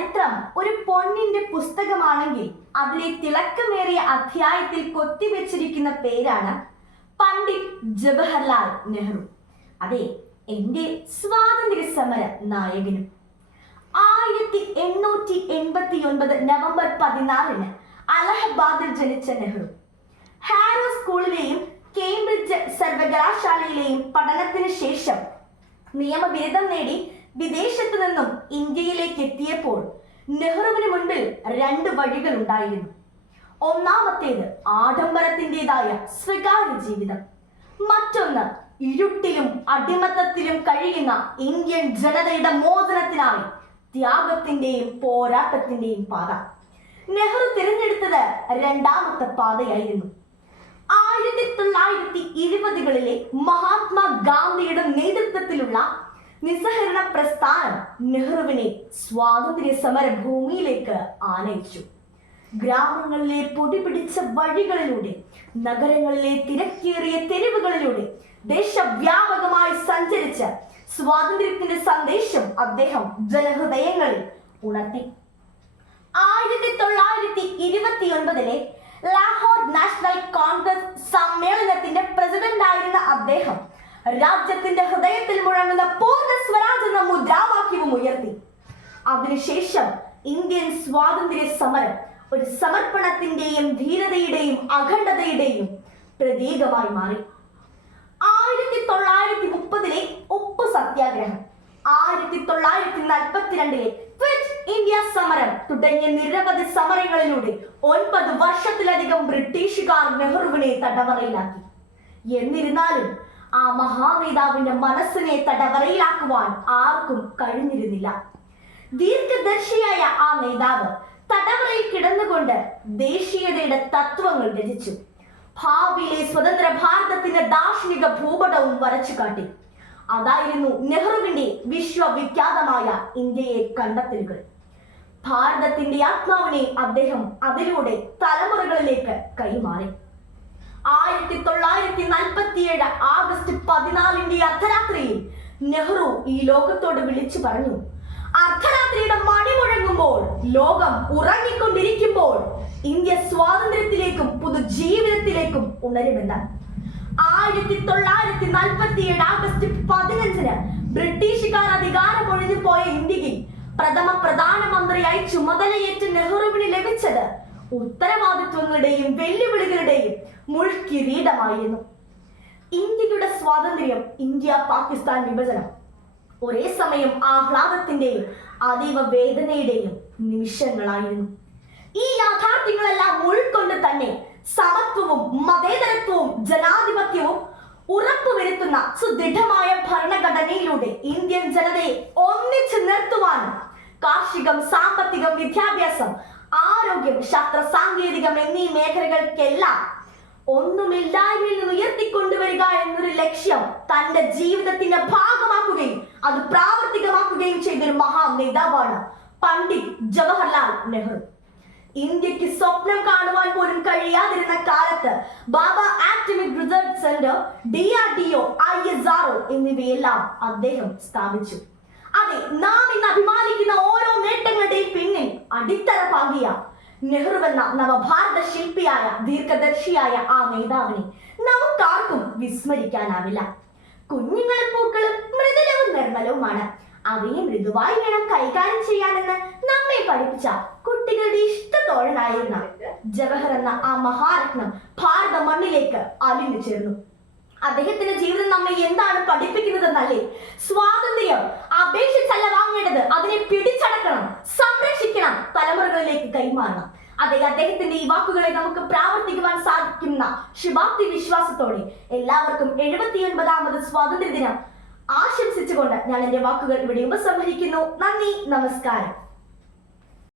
ചരിത്രം ഒരു പൊന്നിന്റെ പുസ്തകമാണെങ്കിൽ അതിലെ തിളക്കമേറിയ അധ്യായത്തിൽ കൊത്തിവെച്ചിരിക്കുന്ന പേരാണ് പണ്ഡിറ്റ് ജവഹർലാൽ നെഹ്റു. അതെ എന്റെ സ്വാതന്ത്ര്യ സമര നായകനും. ആയിരത്തി എണ്ണൂറ്റി എൺപത്തി ഒൻപത് നവംബർ പതിനാലിന് അലഹബാദിൽ ജനിച്ച നെഹ്റു. ഹാരോ സ്കൂളിലെയും കേംബ്രിഡ്ജ് സർവകലാശാലയിലെയും പഠനത്തിന് ശേഷം നിയമബിരുദം നേടി വിദേശത്തു നിന്നും ഇന്ത്യയിലേക്ക് എത്തിയപ്പോൾ നെഹ്റുവിന് മുൻപിൽ രണ്ട് വഴികൾ ഉണ്ടായിരുന്നു. ഒന്നാമത്തേത് ആഡംബരത്തിന്റെതായ സ്വകാര്യ ജീവിതം. മറ്റൊന്ന് ഇരുട്ടിലും അടിമത്തത്തിലും കഴിയുന്ന ഇന്ത്യൻ ജനതയുടെ മോചനത്തിനായി ത്യാഗത്തിന്റെയും പോരാട്ടത്തിന്റെയും പാത. നെഹ്റു തിരഞ്ഞെടുത്തത് രണ്ടാമത്തെ പാതയായിരുന്നു. ആയിരത്തി തൊള്ളായിരത്തി ഇരുപതുകളിലെ മഹാത്മാ ഗാന്ധിയുടെ നേതൃത്വത്തിലുള്ള നിസ്സഹരണ പ്രസ്ഥാനം നെഹ്റുവിനെ സ്വാതന്ത്ര്യ സമര ഭൂമിയിലേക്ക് ആനയിച്ചു. ഗ്രാമങ്ങളിലെ പൊടിപിടിച്ച വഴികളിലൂടെ നഗരങ്ങളിലെ തിരക്കേറിയ തെരുവുകളിലൂടെ ദേശവ്യാപകമായി സഞ്ചരിച്ച സ്വാതന്ത്ര്യത്തിന്റെ സന്ദേശം അദ്ദേഹം ജനഹൃദയങ്ങളിൽ ഉണർത്തി. ആയിരത്തി തൊള്ളായിരത്തി ഇരുപത്തി ഒൻപതിലെ ലാഹോർ നാഷണൽ കോൺഗ്രസ് സമ്മേളനത്തിന്റെ പ്രസിഡന്റ് ആയിരുന്ന അദ്ദേഹം രാജ്യത്തിന്റെ ഹൃദയത്തിൽ മുഴങ്ങുന്ന പൂർണ സ്വരാജ് എന്ന മുദ്രാവാക്യവും ഉയർത്തി. അതിനുശേഷം ഇന്ത്യൻ സ്വാതന്ത്ര്യ സമരം ഒരു സമർപ്പണത്തിന്റെയും ധീരതയുടെയും അഖണ്ഡതയുടെയും പ്രതീകമായി മാറി. ആയിരത്തി തൊള്ളായിരത്തി മുപ്പതിലെ ഉപ്പ് സത്യാഗ്രഹം ആയിരത്തി തൊള്ളായിരത്തി നാൽപ്പത്തിരണ്ടിലെ ക്വിറ്റ് ഇന്ത്യ സമരം തുടങ്ങിയ നിരവധി സമരങ്ങളിലൂടെ ഒൻപത് വർഷത്തിലധികം ബ്രിട്ടീഷുകാർ നെഹ്റുവിനെ തടവറയിലാക്കി. എന്നിരുന്നാലും ആ മഹാനേതാവിന്റെ മനസ്സിനെ തടവറയിലാക്കുവാൻ ആർക്കും കഴിഞ്ഞിരുന്നില്ല. ദീർഘദർശിയായ ആ നേതാവ് തടവറയിൽ കിടന്നുകൊണ്ട് ദേശീയതയുടെ തത്വങ്ങൾ രചിച്ചു. ഭാവിയിലെ സ്വതന്ത്ര ഭാരതത്തിന്റെ ദാർശനിക ഭൂപടവും വരച്ചു കാട്ടി. അതായിരുന്നു നെഹ്റുവിന്റെ വിശ്വവിഖ്യാതമായ ഇന്ത്യയെ കണ്ടെത്തലുകൾ. ഭാരതത്തിന്റെ ആത്മാവിനെ അദ്ദേഹം അതിലൂടെ തലമുറകളിലേക്ക് കൈമാറി. ആയിരത്തി തൊള്ളായിരത്തി നാൽപ്പത്തിയേഴ് ആഗസ്റ്റ് പതിനാലിന്റെ അർദ്ധരാത്രിയിൽ നെഹ്റു ഈ ലോകത്തോട് വിളിച്ചു പറഞ്ഞു. അർദ്ധരാത്രിയുടെ മണി മുഴങ്ങുമ്പോൾ ലോകം ഉറങ്ങിക്കൊണ്ടിരിക്കുമ്പോൾ ഇന്ത്യ സ്വാതന്ത്ര്യത്തിലേക്കും പുതു ജീവിതത്തിലേക്കും ഉണരുമെന്ന്. ആയിരത്തി തൊള്ളായിരത്തി നാൽപ്പത്തിയേഴ് ആഗസ്റ്റ് പതിനഞ്ചിന് ബ്രിട്ടീഷുകാർ അധികാരമൊഴിഞ്ഞു പോയ ഇന്ത്യയിൽ പ്രഥമ പ്രധാനമന്ത്രിയായി ചുമതലയേറ്റ നെഹ്റുവിന് ലഭിച്ചത് ഉത്തരവാദിത്വങ്ങളുടെയും വെല്ലുവിളികളുടെയും മുൾക്കിരീടമായിരുന്നു. ഇന്ത്യയുടെ സ്വാതന്ത്ര്യം ഇന്ത്യ പാകിസ്ഥാൻ വിഭജനം. ഒരേ സമയം ആഹ്ലാദത്തിന്റെയും അതീവ വേദനയുടെയും നിമിഷങ്ങളായിരുന്നു. ഈ യാഥാർത്ഥ്യങ്ങളെല്ലാം ഉൾക്കൊണ്ട് തന്നെ സമത്വവും മതേതരത്വവും ജനാധിപത്യവും ഉറപ്പുവരുത്തുന്ന സുദൃഢമായ ഭരണഘടനയിലൂടെ ഇന്ത്യൻ ജനതയെ ഒന്നിച്ചു നിർത്തുവാനും കാർഷികം സാമ്പത്തികം വിദ്യാഭ്യാസം ആരോഗ്യം ശാസ്ത്ര സാങ്കേതികം എന്നീ മേഖലകൾക്കെല്ലാം ഒന്നുമില്ലായ്മയിൽ നിന്ന് ഉയർത്തിക്കൊണ്ടുവരിക എന്നൊരു ലക്ഷ്യം തന്റെ ജീവിതത്തിന്റെ ഭാഗമാക്കുകയും അത് പ്രാവർത്തികമാക്കുകയും ചെയ്തൊരു മഹാ നേതാവാണ് പണ്ഡിറ്റ് ജവഹർലാൽ നെഹ്റു. ഇന്ത്യയ്ക്ക് സ്വപ്നം കാണുവാൻ പോലും കഴിയാതിരുന്ന കാലത്ത് Bhabha atomic research centre D R D O I S R O എന്നിവയെല്ലാം അദ്ദേഹം സ്ഥാപിച്ചു. അതെ നാം ഇന്ന് അഭിമാനിക്കുന്ന ഓരോ നേട്ടങ്ങളുടെയും പിന്നിൽ അടിത്തറ പാകിയ നെഹ്റു എന്ന നവഭാരത ശില്പിയായ ദീർഘദർശിയായ ആ നേതാവിനെ നമുക്കാർക്കും വിസ്മരിക്കാനാവില്ല. കുഞ്ഞുങ്ങളും പൂക്കളും മൃദുലവും നിർമ്മലവുമാണ്. അവയെ മൃദുവായി വേണം കൈകാര്യം ചെയ്യാനെന്ന് നമ്മെ പഠിപ്പിച്ച കുട്ടികളുടെ ഇഷ്ടത്തോഴനായിരുന്ന ജവഹർ എന്ന ആ മഹാരത്നം ഭാരത മണ്ണിലേക്ക് അലിഞ്ഞു ചേർന്നു. അദ്ദേഹത്തിന്റെ ജീവിതം നമ്മെ എന്താണ് പഠിപ്പിക്കുന്നത് പഠിപ്പിക്കുന്നതെന്നല്ലേ? സ്വാതന്ത്ര്യം അപേക്ഷിച്ചല്ല വാങ്ങേണ്ടത്. അതിനെ പിടിച്ചടക്കണം. സംരക്ഷിക്കണം. തലമുറകളിലേക്ക് കൈമാറണം. അതെ അദ്ദേഹത്തിന്റെ ഈ വാക്കുകളെ നമുക്ക് പ്രാവർത്തിക്കുവാൻ സാധിക്കുന്ന ശുഭാപ്തി വിശ്വാസത്തോടെ എല്ലാവർക്കും എഴുപത്തി ഒൻപതാമത് സ്വാതന്ത്ര്യ ദിനം ആശംസിച്ചുകൊണ്ട് ഞാൻ എന്റെ വാക്കുകൾ ഇവിടെ ഉപസംഹരിക്കുന്നു. നന്ദി. നമസ്കാരം.